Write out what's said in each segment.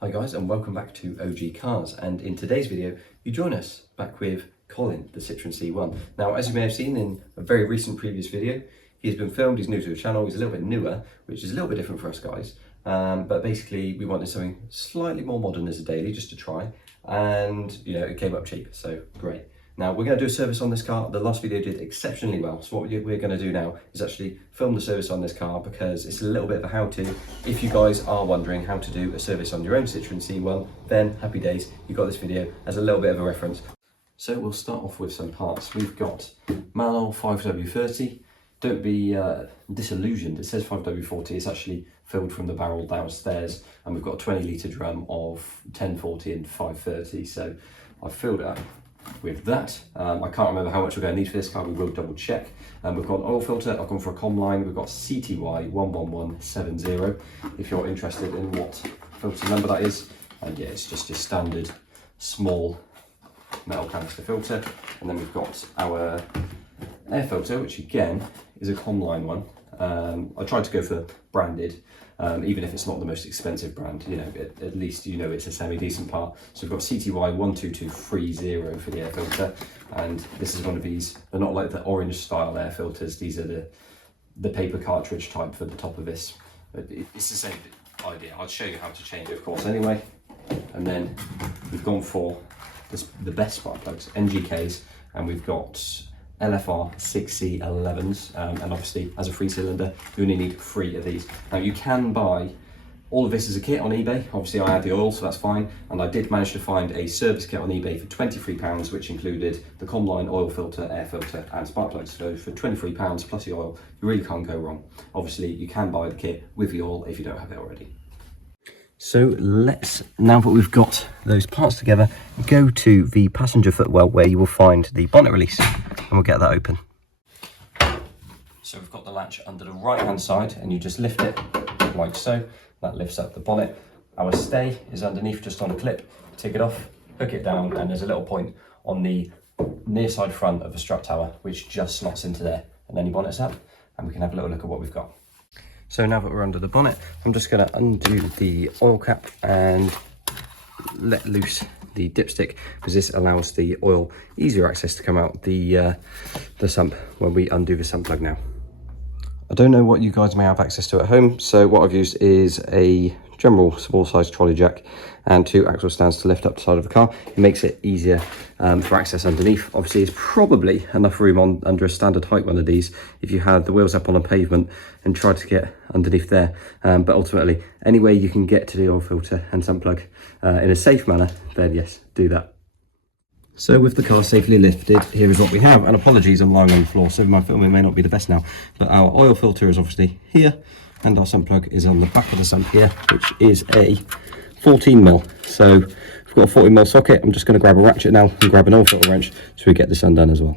Hi guys, and welcome back to OG Cars, and in today's video you join us back with Colin, the Citroen C1. Now, as you may have seen in a very recent previous video, he's been filmed, he's new to the channel, he's a little bit newer, which is a little bit different for us guys, but basically we wanted something slightly more modern as a daily just to try, and you know, it came up cheap, so great. Now we're going to do a service on this car. The last video did exceptionally well, so what we're going to do now is actually film the service on this car because it's a little bit of a how-to. If you guys are wondering how to do a service on your own Citroen C1, then happy days, you got this video as a little bit of a reference. So we'll start off with some parts. We've got Manol 5W30. Don't be disillusioned, it says 5W40, it's actually filled from the barrel downstairs, and we've got a 20 litre drum of 1040 and 530, so I've filled it up with that. I can't remember how much we're going to need for this car, we will double check. We've got an oil filter, I've gone for a Comline, we've got CTY 11170 if you're interested in what filter number that is, and yeah, it's just your standard small metal canister filter. And then we've got our air filter, which again is a Comline one. I tried to go for branded, even if it's not the most expensive brand, you know, at least you know it's a semi-decent part. So we've got CTY 12230 for the air filter, and this is one of these, they're not like the orange style air filters, these are the paper cartridge type for the top of this. It's the same idea, I'll show you how to change it of course anyway. And then we've gone for the best spark plugs, NGKs, and we've got LFR 6C11s, and obviously as a 3-cylinder you only need 3 of these. Now you can buy all of this as a kit on eBay, obviously I had the oil so that's fine, and I did manage to find a service kit on eBay for £23 which included the Comline oil filter, air filter and spark plugs. So for £23 plus the oil you really can't go wrong. Obviously you can buy the kit with the oil if you don't have it already. So let's, now that we've got those parts together, go to the passenger footwell where you will find the bonnet release, and we'll get that open. So we've got the latch under the right hand side and you just lift it like so, that lifts up the bonnet. Our stay is underneath just on a clip, take it off, hook it down, and there's a little point on the near side front of the strut tower which just slots into there, and then your bonnet's up and we can have a little look at what we've got. So now that we're under the bonnet, I'm just going to undo the oil cap and let loose the dipstick, because this allows the oil easier access to come out the sump when we undo the sump plug now. I don't know what you guys may have access to at home, so what I've used is a general small size trolley jack and 2 axle stands to lift up the side of the car. It makes it easier for access underneath. Obviously it's probably enough room under a standard height one of these if you had the wheels up on a pavement and tried to get underneath there, but ultimately any way you can get to the oil filter and sump plug in a safe manner, then yes, do that. So with the car safely lifted, here is what we have, and apologies I'm lying on the floor so my filming may not be the best now, but our oil filter is obviously here and our sump plug is on the back of the sump here, which is a 14mm. So we've got a 14mm socket. I'm just going to grab a ratchet now and grab an oil filter wrench so we get this undone as well.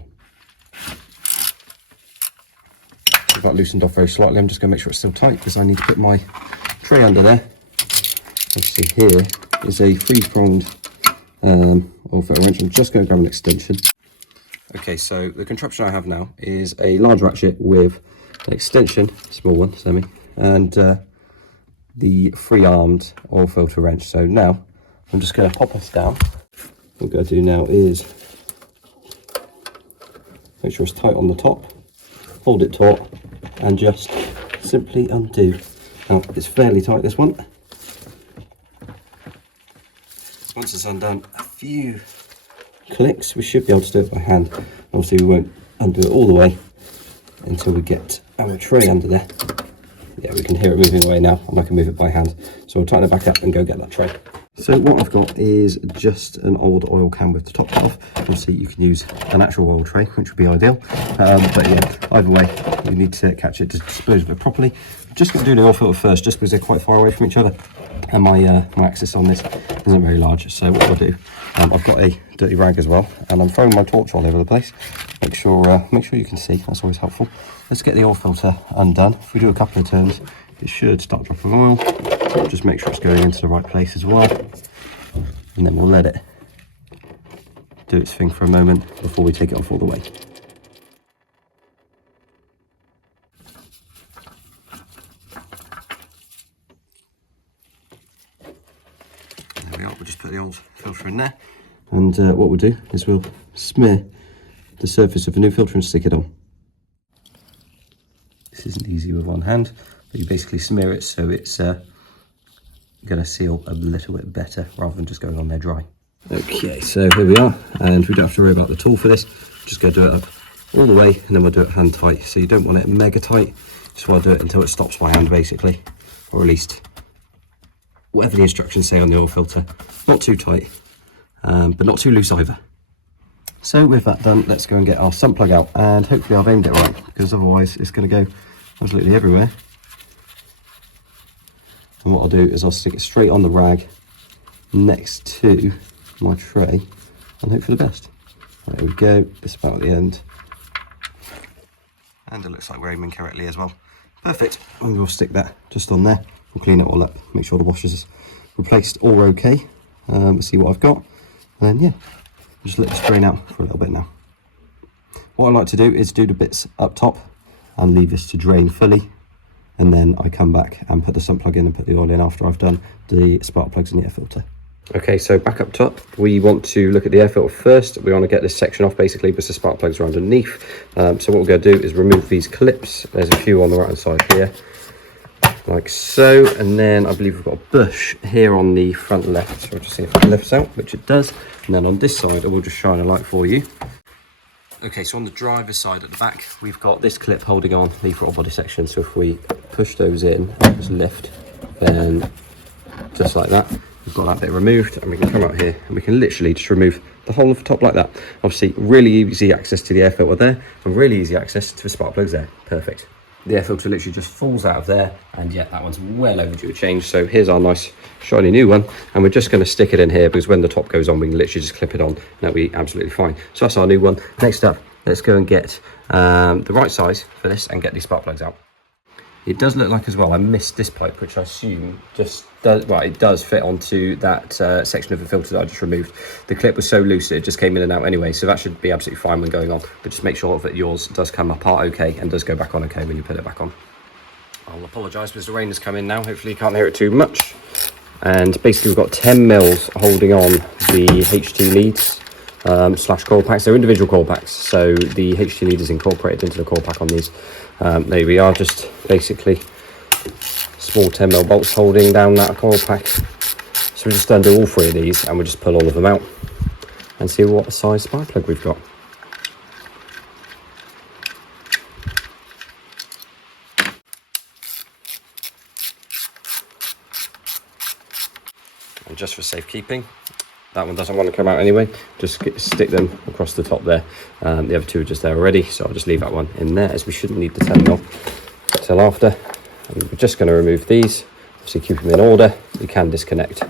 I've got loosened off very slightly. I'm just going to make sure it's still tight because I need to put my tray under there. Obviously here is a 3-pronged oil filter wrench. I'm just going to grab an extension. Okay, so the contraption I have now is a large ratchet with an extension, small one, semi, and the 3-armed oil filter wrench. So now I'm just going to pop this down. What I'm going to do now is make sure it's tight on the top, hold it taut, and just simply undo. Now it's fairly tight, this one. Once it's undone, a few clicks, we should be able to do it by hand. Obviously we won't undo it all the way until we get our tray under there. Yeah, we can hear it moving away now, and I can move it by hand. So we'll tighten it back up and go get that tray. So what I've got is just an old oil can with the top cut off. Obviously you can use an actual oil tray, which would be ideal. But yeah, either way, you need to catch it to dispose of it properly. I'm just going to do the oil filter first, just because they're quite far away from each other. And my axis on this isn't very large. So what I'll do, I've got a dirty rag as well, and I'm throwing my torch all over the place. Make sure you can see, that's always helpful. Let's get the oil filter undone. If we do a couple of turns, it should start dropping oil. Just make sure it's going into the right place as well. And then we'll let it do its thing for a moment before we take it off all the way. we are, we'll just put the old filter in there. And what we'll do is we'll smear the surface of a new filter and stick it on. This isn't easy with one hand, but you basically smear it so it's going to seal a little bit better rather than just going on there dry. Okay, so here we are, and we don't have to worry about the tool for this. Just go do it up all the way, and then we'll do it hand tight. So you don't want it mega tight, just want to do it until it stops by hand basically, or at least whatever the instructions say on the oil filter. Not too tight, but not too loose either. So with that done, let's go and get our sump plug out, and hopefully I've aimed it right, because otherwise it's going to go absolutely everywhere. And what I'll do is I'll stick it straight on the rag next to my tray and hope for the best. There we go, it's about at the end. And it looks like we're aiming correctly as well. Perfect, and we'll stick that just on there. We'll clean it all up, make sure the washer's replaced, all okay. See what I've got, and then yeah, just let this drain out for a little bit now. What I like to do is do the bits up top and leave this to drain fully, and then I come back and put the sump plug in and put the oil in after I've done the spark plugs in the air filter. Okay, so back up top, we want to look at the air filter first. We want to get this section off basically because the spark plugs are underneath. So what we're going to do is remove these clips. There's a few on the right hand side here, like so, and then I believe we've got a bush here on the front left. So we'll just see if it lifts out, which it does. And then on this side, I will just shine a light for you. Okay, so on the driver's side at the back, we've got this clip holding on the throttle body section. So if we push those in, just lift, then just like that, we've got that bit removed, and we can come out here and we can literally just remove the whole of the top like that. Obviously, really easy access to the air filter there, and really easy access to the spark plugs there. Perfect. The air filter literally just falls out of there, and yeah, that one's well overdue a change. So here's our nice shiny new one, and we're just going to stick it in here because when the top goes on, we can literally just clip it on, and that'll be absolutely fine. So that's our new one. Next up, let's go and get the right size for this and get these spark plugs out. It does look like as well I missed this pipe, which I assume just does, well, it does fit onto that section of the filter that I just removed. The clip was so loose that it just came in and out anyway, so that should be absolutely fine when going on, but just make sure that yours does come apart okay and does go back on okay when you put it back on. I'll apologise because the rain has come in now, hopefully you can't hear it too much. And basically we've got 10 mils holding on the HT leads slash coil packs. They're individual coil packs, so the HT lead is incorporated into the coil pack on these. There we are, just basically small 10mm bolts holding down that coil pack. So we just undo all three of these and we'll just pull all of them out and see what size spark plug we've got. And just for safekeeping, that one doesn't want to come out anyway, just stick them across the top there. The other two are just there already, so I'll just leave that one in there, as we shouldn't need the 10mm till after. And we're just going to remove these, obviously keep them in order. You can disconnect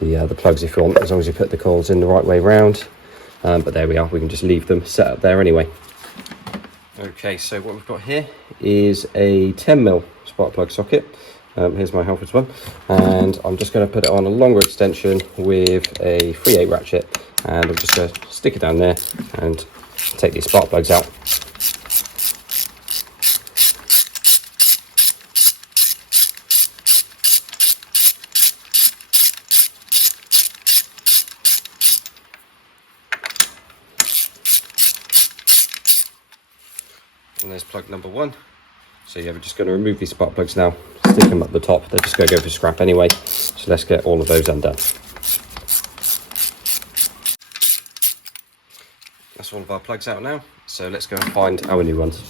the plugs if you want, as long as you put the coils in the right way round. But there we are, we can just leave them set up there anyway. Okay, so what we've got here is a 10mm spark plug socket. Here's my Halfords one, and I'm just going to put it on a longer extension with a 3/8 ratchet, and I'm just going to stick it down there and take these spark plugs out. And there's plug number one. So yeah, we're just going to remove these spark plugs now, stick them up the top. They're just going to go for scrap anyway, so let's get all of those undone. That's all of our plugs out now, so let's go and find our new ones.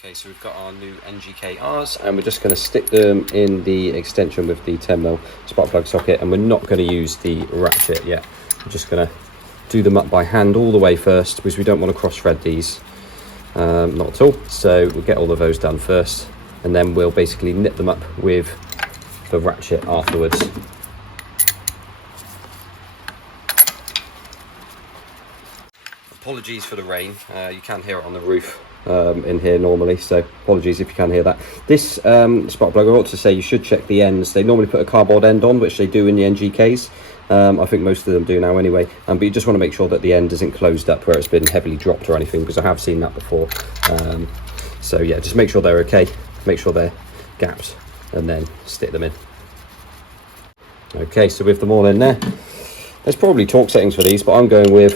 Okay, so we've got our new NGK-Rs, and we're just going to stick them in the extension with the 10mm spark plug socket, and we're not going to use the ratchet yet. We're just going to do them up by hand all the way first, because we don't want to cross-thread these. Not at all, so we'll get all of those done first, and then we'll basically knit them up with the ratchet afterwards. Apologies for the rain, you can hear it on the roof in here normally, so apologies if you can hear that. This spark plug, I ought to say you should check the ends. They normally put a cardboard end on, which they do in the NGKs. I think most of them do now anyway, but you just want to make sure that the end isn't closed up where it's been heavily dropped or anything, because I have seen that before. So yeah, just make sure they're okay, make sure they're gapped, and then stick them in. Okay, so with them all in there, there's probably torque settings for these, but I'm going with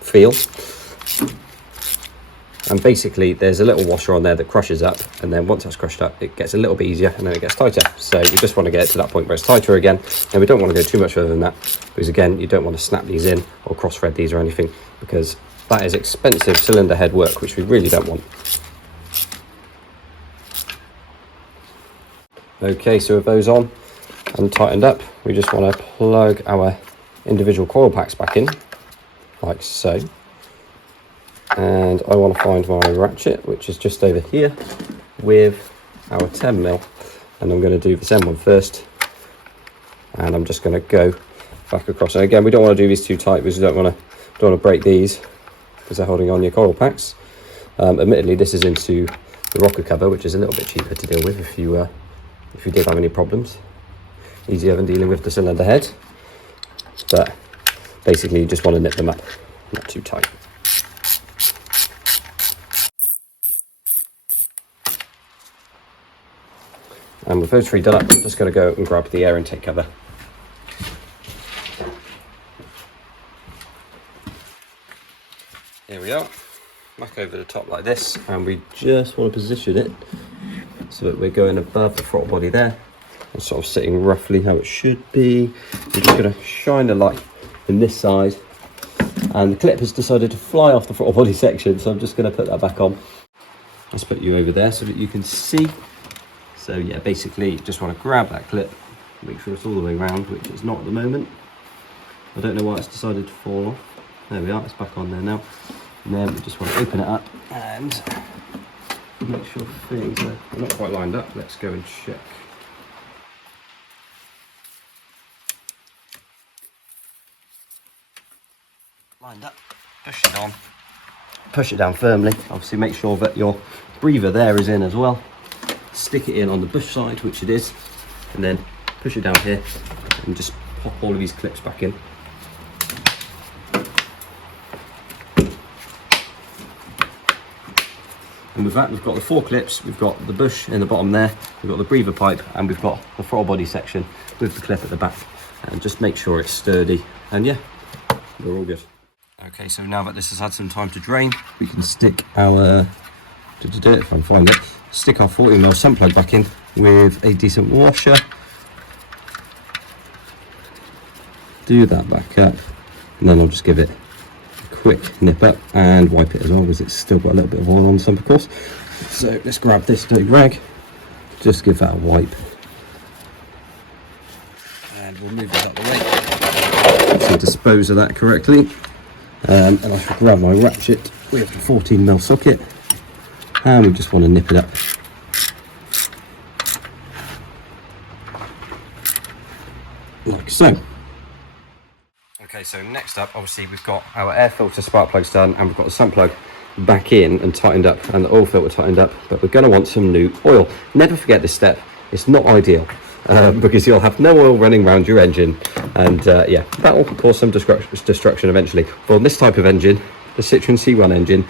feel. And basically there's a little washer on there that crushes up, and then once that's crushed up it gets a little bit easier and then it gets tighter. So we just want to get it to that point where it's tighter again, and we don't want to go too much further than that, because again you don't want to snap these in or cross thread these or anything, because that is expensive cylinder head work which we really don't want. Okay, so with those on and tightened up, we just want to plug our individual coil packs back in like so. And I want to find my ratchet, which is just over here with our 10mm, and I'm going to do this end one first, and I'm just going to go back across. And again, we don't want to do these too tight because we don't want to break these, because they're holding on your coil packs. Admittedly, this is into the rocker cover, which is a little bit cheaper to deal with if you did have any problems. Easier than dealing with the cylinder head, but basically you just want to nip them up, not too tight. And with those three done up, I'm just going to go and grab the air intake cover. Here we are, back over the top like this, and we just want to position it so that we're going above the throttle body there, and sort of sitting roughly how it should be. I'm just going to shine the light in this side, and the clip has decided to fly off the throttle body section, so I'm just going to put that back on. Let's put you over there so that you can see. So yeah, basically you just want to grab that clip, make sure it's all the way around, which it's not at the moment. I don't know why it's decided to fall off. There we are, it's back on there now. And then we just want to open it up and make sure things are not quite lined up. Let's go and check. Lined up, push it on, push it down firmly. Obviously make sure that your breather there is in as well. Stick it in on the bush side, which it is, and then push it down here and just pop all of these clips back in. And with that, we've got the 4 clips, we've got the bush in the bottom there, we've got the breather pipe, and we've got the throttle body section with the clip at the back. And just make sure it's sturdy, and yeah, we're all good. Okay, so now that this has had some time to drain, we can stick our, if I can find it, stick our 40mm sump plug back in with a decent washer. Do that back up, and then I'll just give it a quick nip up and wipe it as well, because it's still got a little bit of oil on the sump, of course. So let's grab this dirty rag, just give that a wipe, and we'll move it out of the way to dispose of that correctly. And I shall grab my ratchet with the 14mm socket, and we just want to nip it up. Like so. Okay, so next up, obviously we've got our air filter spark plugs done, and we've got the sump plug back in and tightened up, and the oil filter tightened up, but we're going to want some new oil. Never forget this step, it's not ideal, because you'll have no oil running around your engine, and yeah, that will cause some destruction eventually. For this type of engine, the Citroen C1 engine,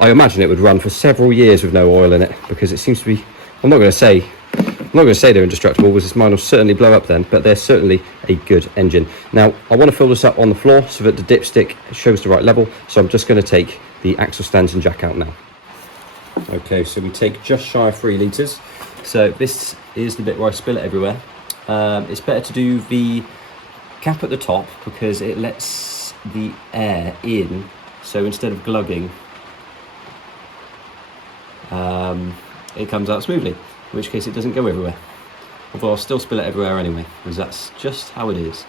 I imagine it would run for several years with no oil in it, because it seems to be, I'm not going to say they're indestructible, because mine will certainly blow up then, but they're certainly a good engine. Now, I want to fill this up on the floor so that the dipstick shows the right level, so I'm just going to take the axle stands and jack out now. Okay, so we take just shy of 3 litres. So this is the bit where I spill it everywhere. It's better to do the cap at the top, because it lets the air in, so instead of glugging, it comes out smoothly, in which case it doesn't go everywhere. Although I'll still spill it everywhere anyway, because that's just how it is.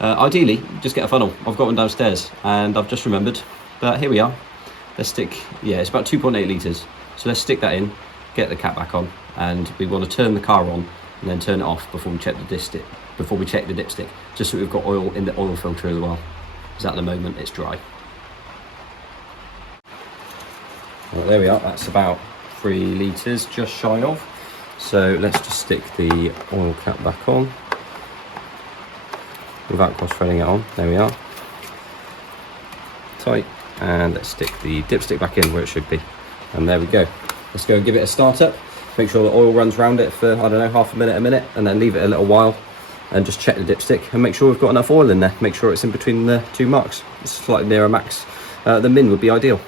Ideally, just get a funnel. I've got one downstairs, and I've just remembered, but here we are. Let's stick, yeah, it's about 2.8 litres. So let's stick that in, get the cap back on, and we want to turn the car on and then turn it off before we check the dipstick, just so we've got oil in the oil filter as well, because at the moment it's dry. Well, there we are, that's about 3 litres, just shy of. So let's just stick the oil cap back on without cross-threading it on. There we are, tight, and let's stick the dipstick back in where it should be, and there we go. Let's go and give it a start up, make sure the oil runs around it for, I don't know, half a minute, and then leave it a little while, and just check the dipstick and make sure we've got enough oil in there. Make sure it's in between the 2 marks. It's slightly nearer max. The min would be ideal.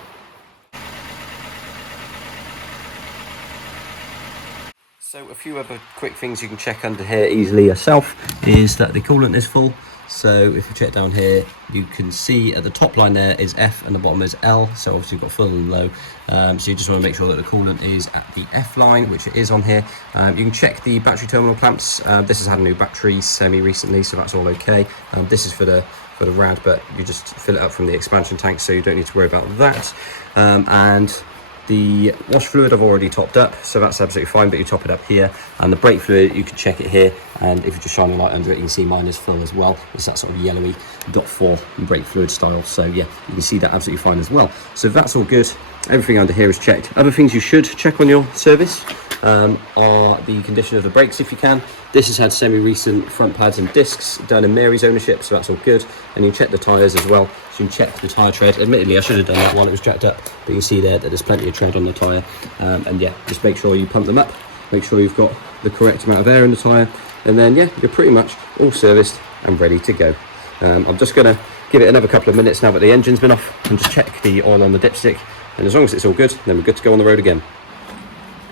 So a few other quick things you can check under here easily yourself is that the coolant is full. So if you check down here, you can see at the top line there is F and the bottom is L. So obviously you've got full and low. So you just want to make sure that the coolant is at the F line, which it is on here. You can check the battery terminal clamps. This has had a new battery semi recently, so that's all okay. This is for the rad, but you just fill it up from the expansion tank, so you don't need to worry about that. And the wash fluid I've already topped up, so that's absolutely fine, but you top it up here. And the brake fluid, you can check it here, and if you just shine a light under it, you can see mine is full as well. It's that sort of yellowy .4 brake fluid style, so yeah, you can see that absolutely fine as well. So that's all good. Everything under here is checked. Other things you should check on your service are the condition of the brakes if you can. This has had semi-recent front pads and discs done in Mary's ownership, so that's all good. And you can check the tyres as well, so you can check the tyre tread. Admittedly, I should have done that while it was jacked up, but you can see there that there's plenty of tread on the tyre. And yeah, just make sure you pump them up, make sure you've got the correct amount of air in the tyre, and then yeah, you're pretty much all serviced and ready to go. I'm just going to give it another couple of minutes now that the engine's been off, and just check the oil on the dipstick, and as long as it's all good, then we're good to go on the road again.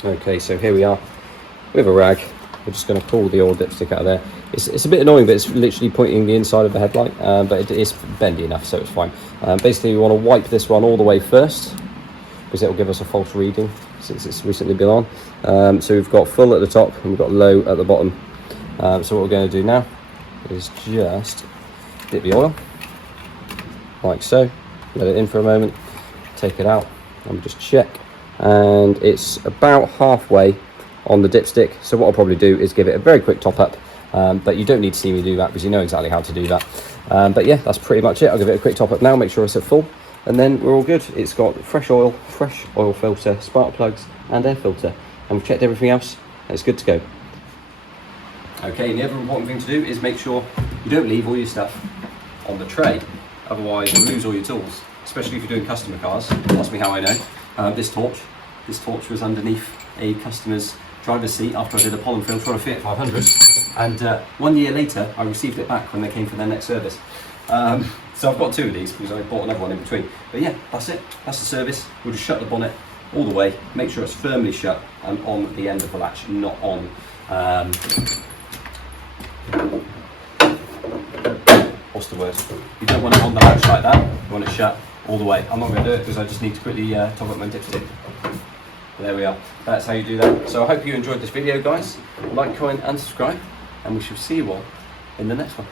Okay, so here we are with a rag. We're just going to pull the oil dipstick out of there. It's a bit annoying, but it's literally pointing the inside of the headlight, but it is bendy enough, so it's fine. Basically, we want to wipe this one all the way first, because it will give us a false reading since it's recently been on. So we've got full at the top and we've got low at the bottom. So what we're going to do now is just dip the oil, like so, let it in for a moment, take it out, and just check. And it's about halfway on the dipstick, so what I'll probably do is give it a very quick top up, but you don't need to see me do that because you know exactly how to do that. But yeah, that's pretty much it. I'll give it a quick top up now, make sure it's at full, and then we're all good. It's got fresh oil filter, spark plugs and air filter, and we've checked everything else and it's good to go. Okay, and the other important thing to do is make sure you don't leave all your stuff on the tray, otherwise you'll lose all your tools, especially if you're doing customer cars. Ask me how I know. This torch was underneath a customer's driver's seat after I did a pollen filter on a Fiat 500, and 1 year later I received it back when they came for their next service. So I've got 2 of these because I bought another one in between. But yeah, that's it. That's the service. We'll just shut the bonnet all the way, make sure it's firmly shut and on the end of the latch, not on. What's the word? You don't want it on the latch like that. You want it shut all the way. I'm not going to do it because I just need to quickly top up my dipstick. There we are. That's how you do that. So I hope you enjoyed this video, guys. Like, comment and subscribe, and we shall see you all in the next one.